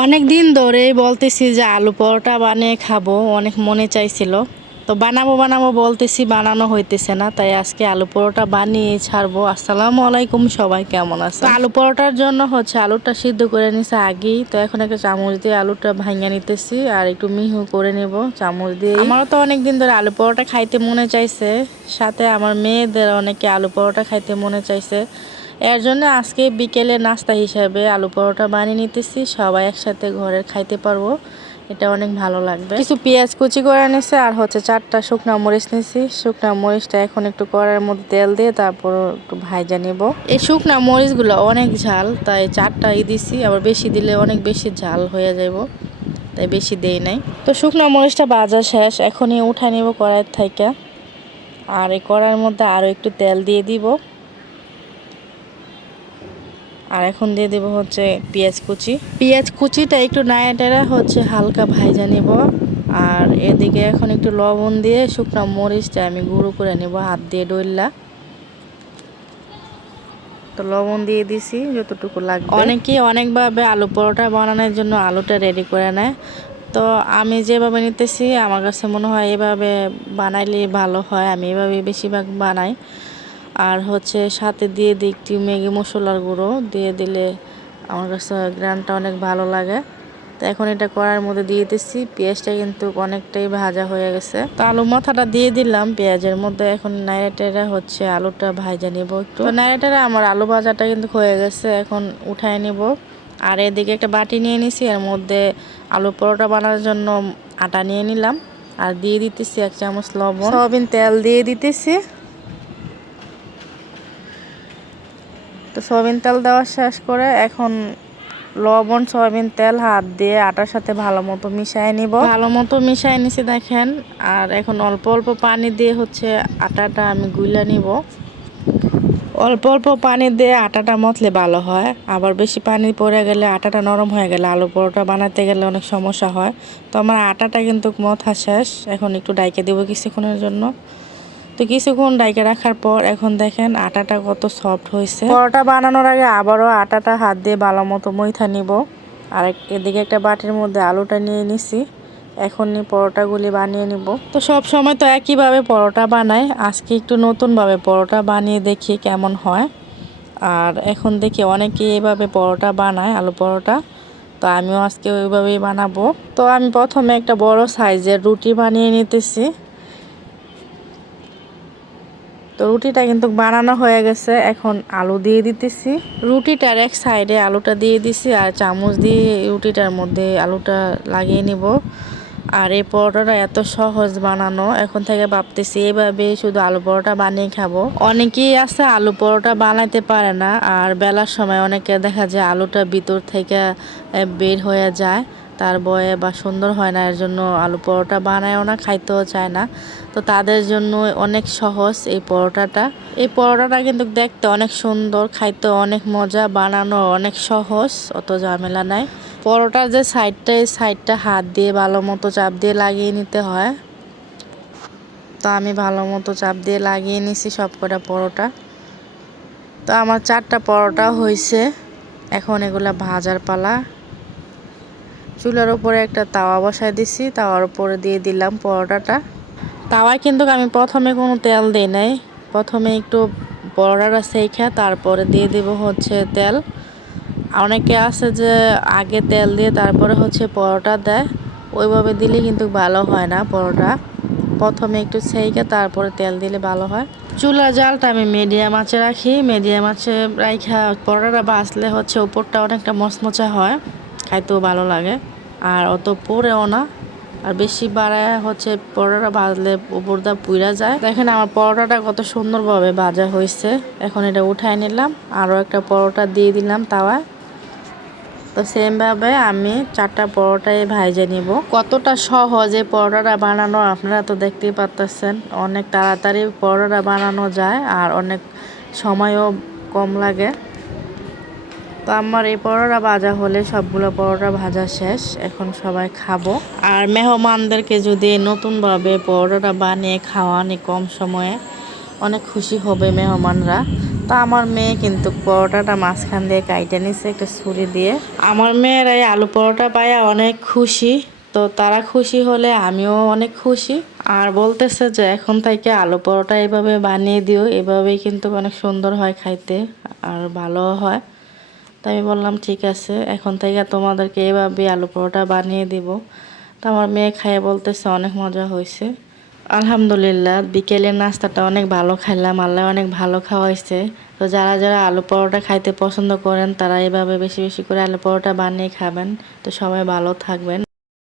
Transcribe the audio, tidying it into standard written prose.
অনেক দিন ধরেই বলতেছি যে আলু পরোটা বানিয়ে খাবো, অনেক মনে চাইছিল। তো বানাবো বানাবো বলতেছি, বানানো হইতেছে না, তাই আজকে আলু পরোটা বানিয়ে ছাড়বো। আসসালামু আলাইকুম, সবাই কেমন আছে? তো আলু পরোটার জন্য আলুটা সিদ্ধ করে নিছে আগেই। তো এখন একটা চামচ দিয়ে আলুটা ভাঙিয়ে নিতেছি আর একটু মিহি করে নেব চামচ দিয়ে। আমারও তো অনেক দিন ধরে আলু পরোটা খাইতে মনে চাইছে, সাথে আমার মেয়েদের অনেকে আলু পরোটা খাইতে মনে চাইছে। এর জন্য আজকে বিকেলে নাস্তা হিসাবে আলু পরোটা বানিয়ে নিতেছি, সবাই একসাথে ঘরে খাইতে পারবো, এটা অনেক ভালো লাগবে। কিছু পেঁয়াজ কুচি করে নিছে আর 4টা শুকনা মরিচ নিছি। শুকনা মরিচটা এখন একটু কড়াইয়ের মধ্যে তেল দিয়ে তারপর একটু ভাজা নেব। এই শুকনা মরিচগুলো অনেক ঝাল, তাই 4টাই দিছি, আবার বেশি দিলে অনেক বেশি ঝাল হয়ে যাব, তাই বেশি দেই নাই। তো শুকনা মরিচটা ভাজা শেষ, এখনই উঠাই নেব কড়াইয়ের থেকে। আর এই কড়াইয়ের মধ্যে আরও একটু তেল দিয়ে দিব। আর এখন দিয়ে দেবো পেঁয়াজ কুচি। পেঁয়াজ কুচিটা একটু নাড়া টাড়া হালকা ভাজা নেব। আর এদিকে এখন একটু লবণ দিয়ে শুকনো মরিচটা আমি গুঁড়ো করে নেব হাত দিয়ে ডইলা। তো লবণ দিয়ে দিছি যতটুকু লাগবে। অনেকেই অনেকভাবে আলু পরোটা বানানোর জন্য আলুটা রেডি করে নেয়। তো আমি যেভাবে নিতেছি আমার কাছে মনে হয় এভাবে বানাইলে ভালো হয়, আমি এভাবে বেশিরভাগ বানাই। আর সাথে দিয়ে দিই একটু ম্যাগি মশলার গুঁড়ো, দিয়ে দিলে আমার কাছে গ্রানটা অনেক ভালো লাগে। তো এখন এটা কড়াইয়ের মধ্যে দিয়ে দিচ্ছি। পেঁয়াজটা কিন্তু অনেকটাই ভাজা হয়ে গেছে। তো আলু মাথাটা দিয়ে দিলাম পেঁয়াজের মধ্যে। এখন নাইরাটেরা আলুটা ভাজা নেব একটু। তো নাইরাটেরা আমার আলু ভাজাটা কিন্তু হয়ে গেছে, এখন উঠায় নেব। আর এদিকে একটা বাটি নিয়ে নিছি, এর মধ্যে আলু পরোটা বানানোর জন্য আটা নিয়ে নিলাম। আর দিয়ে দিতেছি 1 চামচ লবণ, সয়াবিন তেল দিয়ে দিতেছি। তো সয়াবিন তেল দেওয়া শেষ করে এখন লবণ সয়াবিন তেল হাত দিয়ে আটার সাথে ভালো মতো মিশিয়ে নিব। ভালো মতো মিশিয়ে নিছি দেখেন। আর এখন অল্প অল্প পানি দিয়ে আটাটা আমি গুইলা নিব। অল্প অল্প পানি দিয়ে আটাটা মথলে ভালো হয়, আবার বেশি পানি পড়ে গেলে আটাটা নরম হয়ে গেলে আলু পরোটা বানাতে গেলে অনেক সমস্যা হয়। তো আমার আটাটা কিন্তু মথা শেষ, এখন একটু ডাইকে দেবো কিছুক্ষণের জন্য। তো কিছুক্ষণ ডাইকে রাখার পর এখন দেখেন আটাটা কত সফট হয়েছে। পরোটা বানানোর আগে আবারও আটাটা হাত দিয়ে ভালো মতো মইথা নিব। আর এদিকে একটা বাটির মধ্যে আলুটা নিয়ে নিছি, এখনই পরোটাগুলি বানিয়ে নিব। তো সব সময় তো একইভাবে পরোটা বানাই, আজকে একটু নতুনভাবে পরোটা বানিয়ে দেখি কেমন হয়। আর এখন দেখি অনেকে এভাবে পরোটা বানায় আলু পরোটা, তো আমিও আজকে ওইভাবেই বানাবো। তো আমি প্রথমে একটা বড় সাইজের রুটি বানিয়ে নিতেছি। তো রুটিটা কিন্তু বানানো হয়ে গেছে, এখন আলু দিয়ে দিতেছি। রুটিটার এক সাইডে আলুটা দিয়ে দিছি আর চামচ দিয়ে রুটিটার মধ্যে আলুটা লাগিয়ে নিব। আর এই পরোটাটা এত সহজ বানানো, এখন থেকে ভাবতেছি এইভাবে শুধু আলু পরোটা বানিয়ে খাবো। অনেকেই আছে আলু পরোটা বানাইতে পারে না, আর বেলার সময় অনেকে দেখা যায় আলুটা ভিতর থেকে বের হয়ে যায়, তার বয়ে বা সুন্দর হয় না, এর জন্য আলু পরোটা বানায়ও না, খাইতেও চায় না। তো তাদের জন্য অনেক সহজ এই পরোটাটা। এই পরোটাটা কিন্তু দেখতে অনেক সুন্দর, খাইতে অনেক মজা, বানানো অনেক সহজ, অত ঝামেলা নাই। পরোটার যে সাইডটা, এই সাইডটা হাত দিয়ে ভালো মতো চাপ দিয়ে লাগিয়ে নিতে হয়। তো আমি ভালো মতো চাপ দিয়ে লাগিয়ে নিছি সবকটা পরোটা। তো আমার 4টা পরোটা হয়েছে, এখন এগুলা ভাজার পালা। চুলার উপরে একটা তাওয়া বসায় দিছি, তাওয়ার উপরে দিয়ে দিলাম পরোটাটা। তাওয়ায় কিন্তু আমি প্রথমে কোনো তেল দিই নাই, প্রথমে একটু পরোটাটা সেইখা তারপরে দিয়ে দিব তেল। অনেকে আছে যে আগে তেল দিয়ে তারপরে পরোটা দেয়, ওইভাবে দিলে কিন্তু ভালো হয় না পরোটা। প্রথমে একটু সেইকা তারপরে তেল দিলে ভালো হয়। চুলার জালটা আমি মিডিয়াম আঁচে রাখি, মিডিয়াম আঁচে রাখা পরোটাটা ভাজলে উপরটা অনেকটা মচমচা হয়, খাইতেও ভালো লাগে, আর অত পোড়েও না। আর বেশি বাড়ায় পরোটাটা ভাজলে উপরটা পুড়া যায়। দেখেন আমার পরোটাটা কত সুন্দরভাবে ভাজা হয়েছে। এখন এটা উঠাই নিলাম, আরও একটা পরোটা দিয়ে দিলাম তাওয়ায়। তো সেমভাবে আমি 4টা পরোটাই ভাজে নিব। কতটা সহজ এই পরোটাটা বানানো আপনারা তো দেখতেই পাচ্ছেন। অনেক তাড়াতাড়ি পরোটা বানানো যায় আর অনেক সময়ও কম লাগে। তো আমার এই পরোটা ভাজা হলে সবগুলো পরোটা ভাজা শেষ, এখন সবাই খাবো। আর মেহমানদেরকে যদি নতুনভাবে পরোটাটা বানিয়ে খাওয়ান কম সময়ে, অনেক খুশি হবে মেহমানরা। তো আমার মেয়ে কিন্তু পরোটাটা মাঝখান দিয়ে কাইটে নিছে একটা ছুরি দিয়ে। আমার মেয়ের এই আলু পরোটা পাইয়া অনেক খুশি। তো তারা খুশি হলে আমিও অনেক খুশি। আর বলতেছে যে এখন থেকে আলু পরোটা এভাবে বানিয়ে দিও, এভাবেই কিন্তু অনেক সুন্দর হয় খাইতে আর ভালো হয়। তাই আমি বললাম ঠিক আছে, এখন থেকে তোমাদেরকে এভাবে আলু পরোটা বানিয়ে দিব। তো আমার মেয়ে খাইয়ে বলতেছে অনেক মজা হয়েছে। আলহামদুলিল্লাহ, বিকেলের নাস্তাটা অনেক ভালো খাইলাম, আল্লাহ অনেক ভালো খাওয়াইছে। তো যারা যারা আলু পরোটা খাইতে পছন্দ করেন তারা এভাবে বেশি বেশি করে আলু পরোটা বানিয়ে খাবেন। তো সবাই ভালো থাকবেন।